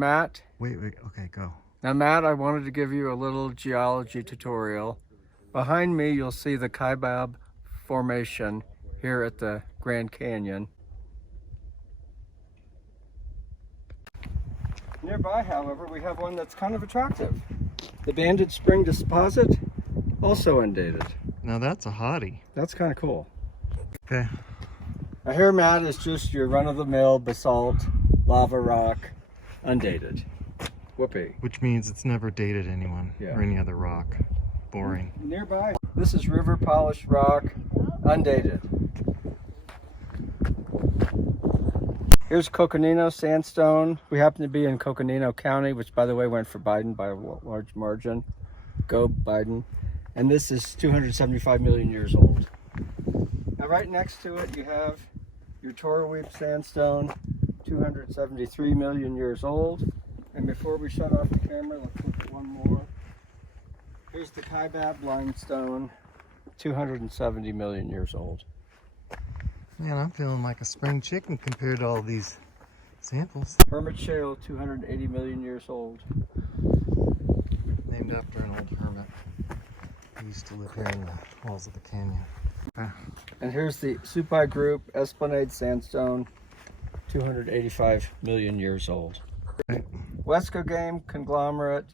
Matt. Wait, okay, go. Now, Matt, I wanted to give you a little geology tutorial. Behind me, you'll see the Kaibab Formation here at the Grand Canyon. Nearby, however, we have one that's kind of attractive. The Banded Spring Deposit, also undated. Now that's a hottie. That's kind of cool. Okay. Now here, Matt, is just your run-of-the-mill basalt, lava rock, undated. Whoopee. Which means it's never dated anyone or any other rock. Boring. Nearby, this is river polished rock, undated. Here's Coconino sandstone. We happen to be in Coconino County, which by the way went for Biden by a large margin. Go Biden. And this is 275 million years old. Now right next to it you have your Torweep sandstone, 273 million years old. And before we shut off the camera, let's look at one more. Here's the Kaibab limestone, 270 million years old. Man, I'm feeling like a spring chicken compared to all these samples. Hermit shale, 280 million years old. Named after an old hermit. He used to live here in the walls of the canyon. And here's the Supai Group Esplanade sandstone, 285 million years old. Right. Wesco Game conglomerate,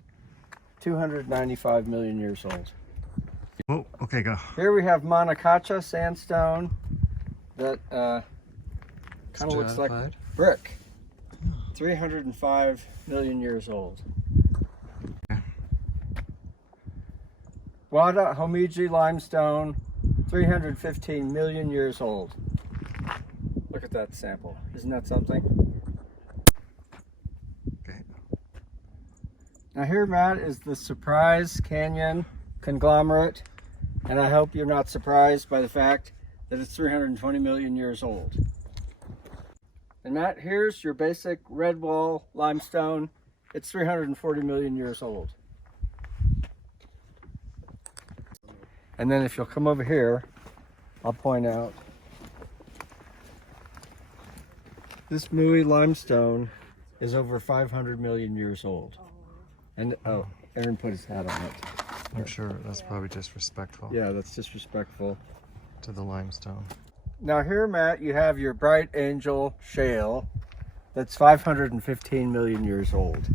295 million years old. Oh, okay, go. Here we have Monacacha sandstone that kind of looks like brick, 305 million years old. Wada Homiji limestone, 315 million years old. Look at that sample. Isn't that something? Okay. Now here, Matt, is the Surprise Canyon conglomerate, and I hope you're not surprised by the fact that it's 320 million years old. And Matt, here's your basic red wall limestone. It's 340 million years old. And then if you'll come over here, I'll point out this Mui limestone is over 500 million years old. And oh, Aaron put his hat on it. I'm sure that's probably disrespectful. Yeah, that's disrespectful to the limestone. Now here, Matt, you have your Bright Angel shale that's 515 million years old.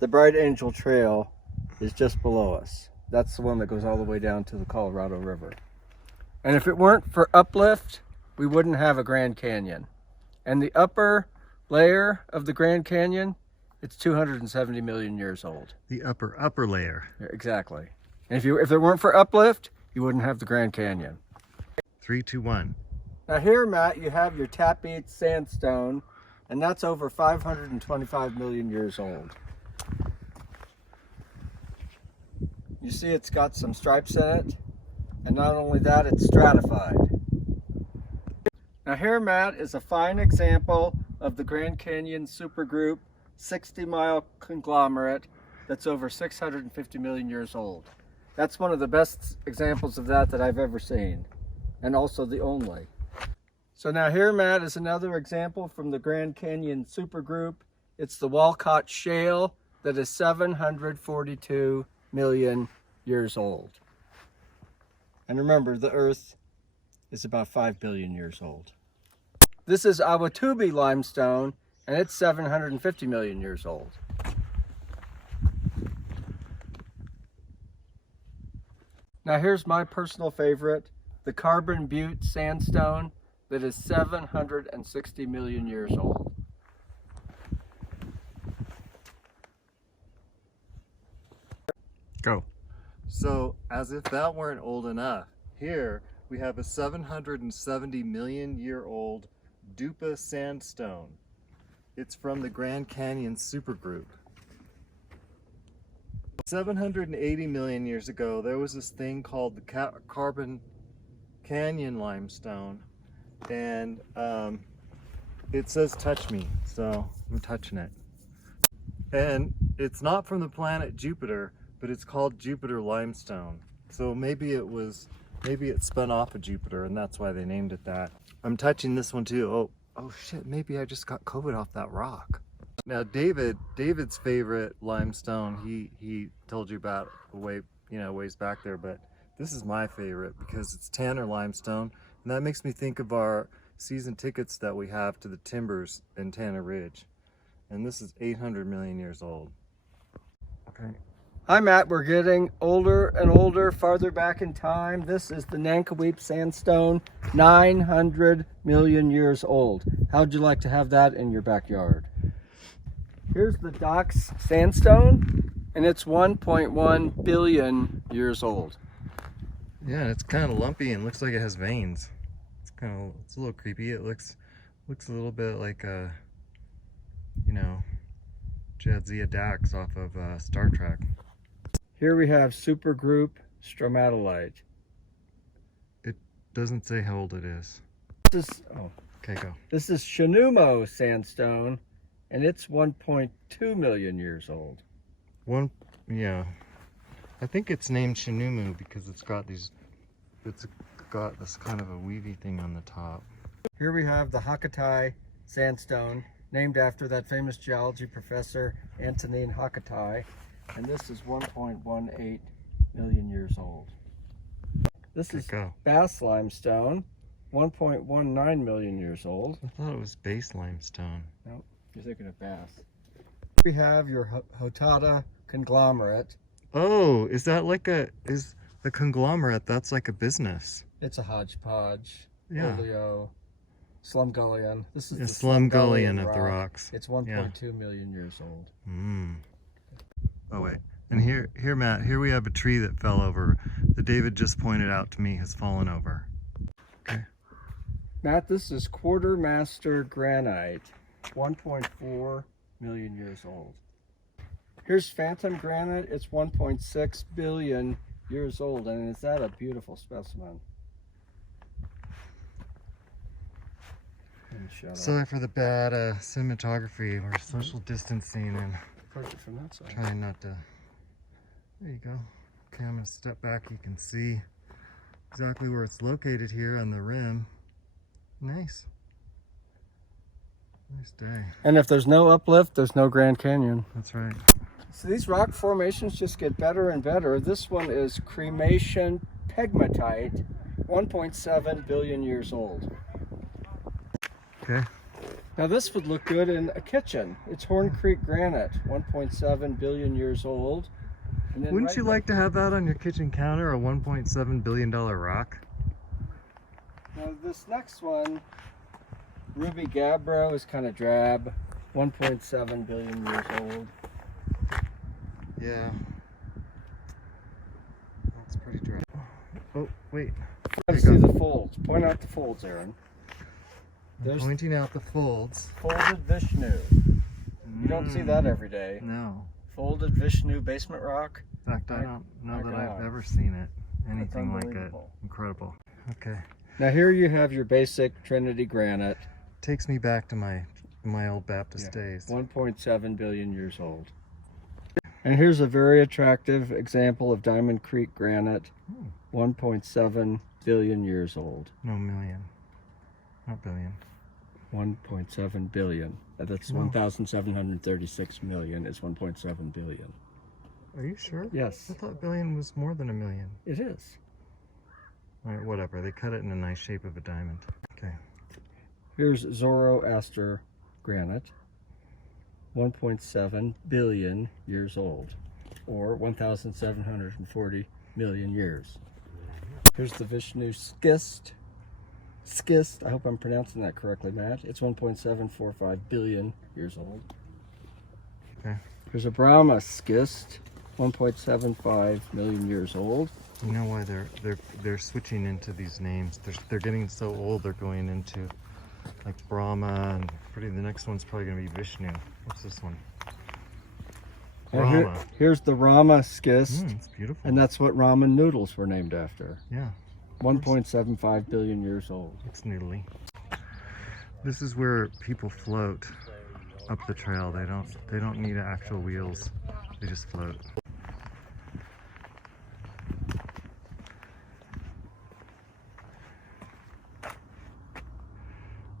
The Bright Angel Trail is just below us. That's the one that goes all the way down to the Colorado River. And if it weren't for uplift, we wouldn't have a Grand Canyon. And the upper layer of the Grand Canyon, it's 270 million years old. The upper layer. Exactly. And if it weren't for uplift, you wouldn't have the Grand Canyon. 3, 2, 1. Now here, Matt, you have your Tapete sandstone, and that's over 525 million years old. You see it's got some stripes in it, and not only that, it's stratified. Now here, Matt, is a fine example of the Grand Canyon supergroup 60-mile conglomerate that's over 650 million years old. That's one of the best examples of that I've ever seen, and also the only. So now here, Matt, is another example from the Grand Canyon supergroup. It's the Walcott Shale that is 742 million years old. And remember, the Earth is about 5 billion years old. This is Awatubi limestone, and it's 750 million years old. Now here's my personal favorite, the Carbon Butte sandstone that is 760 million years old. Go. So, as if that weren't old enough, here we have a 770 million year old Dupa sandstone. It's from the Grand Canyon supergroup. 780 million years ago, there was this thing called the Carbon Canyon limestone, and it says touch me, so I'm touching it. And it's not from the planet Jupiter, but it's called Jupiter limestone. So maybe it spun off of Jupiter, and that's why they named it that. I'm touching this one too. Oh shit, maybe I just got COVID off that rock. Now David's favorite limestone, he told you about way, ways back there, but this is my favorite because it's Tanner limestone, and that makes me think of our season tickets that we have to the Timbers in Tanner Ridge. And this is 800 million years old. Okay. Hi Matt, we're getting older and older, farther back in time. This is the Nankoweap sandstone, 900 million years old. How'd you like to have that in your backyard? Here's the Docks sandstone, and it's 1.1 billion years old. Yeah, it's kind of lumpy and looks like it has veins. It's a little creepy. It looks a little bit like a, Jadzia Dax off of Star Trek. Here we have supergroup stromatolite. It doesn't say how old it is. Okay, go. This is Shanumo sandstone, and it's 1.2 million years old. Yeah. I think it's named Shanumu because it's got this kind of a weavy thing on the top. Here we have the Hakkatai sandstone, named after that famous geology professor, Antonin Hakkatai, and this is 1.18 million years old. This is Bass limestone, 1.19 million years old. I thought it was base limestone. Nope, you're thinking of Bass. We have your Hotata conglomerate. Oh, is that like is the conglomerate, that's like a business? It's a hodgepodge. Yeah. Oleo, Slumgullion. This is the Slumgullion of rock. The rocks. It's 1.2 million years old. Oh wait, and here Matt, here we have a tree that fell over that David just pointed out to me has fallen over. Okay. Matt, this is quartermaster granite, 1.4 million years old. Here's phantom granite. It's 1.6 billion years old, and is that a beautiful specimen? Sorry for the bad cinematography. We're social distancing and from that side. Trying not to. There you go. Okay, I'm gonna step back. You can see exactly where it's located here on the rim. Nice. Nice day. And if there's no uplift, there's no Grand Canyon. That's right. So these rock formations just get better and better. This one is cremation pegmatite, 1.7 billion years old. Okay. Now this would look good in a kitchen. It's Horn Creek granite, 1.7 billion years old. And then Wouldn't you like to have that on your kitchen counter, a $1.7 billion rock? Now this next one, Ruby Gabbro, is kind of drab, 1.7 billion years old. Yeah. That's pretty dry. Oh, wait. I see the folds. Point out the folds, Aaron. There's pointing out the folds. Folded Vishnu. You don't see that every day. No. Folded Vishnu basement rock. In fact, I don't know that I've ever seen it. Anything like it. Incredible. Okay. Now here you have your basic Trinity granite. Takes me back to my old Baptist days. 1.7 billion years old. And here's a very attractive example of Diamond Creek granite, 1.7 billion years old. No, million. Not billion. 1.7 billion. That's 1,736 million is 1.7 billion. Are you sure? Yes. I thought billion was more than a million. It is. All right, whatever. They cut it in a nice shape of a diamond. Okay. Here's Zoroaster granite, 1.7 billion years old, or 1,740 million years. Here's the Vishnu schist. I hope I'm pronouncing that correctly, Matt. It's 1.745 billion years old. Okay. Here's a Brahma schist, 1.75 million years old. You know why they're switching into these names? They're getting so old. They're going into like Brahma, and the next one's probably gonna be Vishnu. What's this one? Rama. Here's the Rama schist. It's beautiful. And that's what ramen noodles were named after. Yeah. 1.75 billion years old. It's noodly. This is where people float up the trail. They don't need actual wheels. They just float.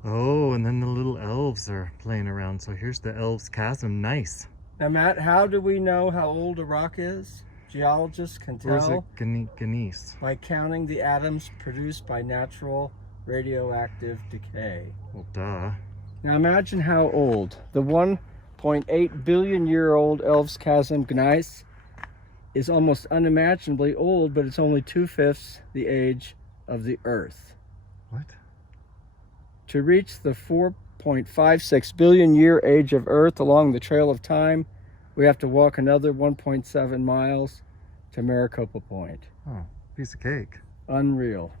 Oh, and then the little elves elves are playing around. So here's the Elves Chasm. Nice. Now, Matt, how do we know how old a rock is? Geologists can Or is it tell gneiss? by counting the atoms produced by natural radioactive decay. Well, duh. Now imagine how old. The 1.8 billion year old Elves Chasm gneiss is almost unimaginably old, but it's only 2/5 the age of the Earth. What? To reach the 4.56 billion year age of Earth along the trail of time, we have to walk another 1.7 miles to Maricopa Point. Oh, piece of cake. Unreal.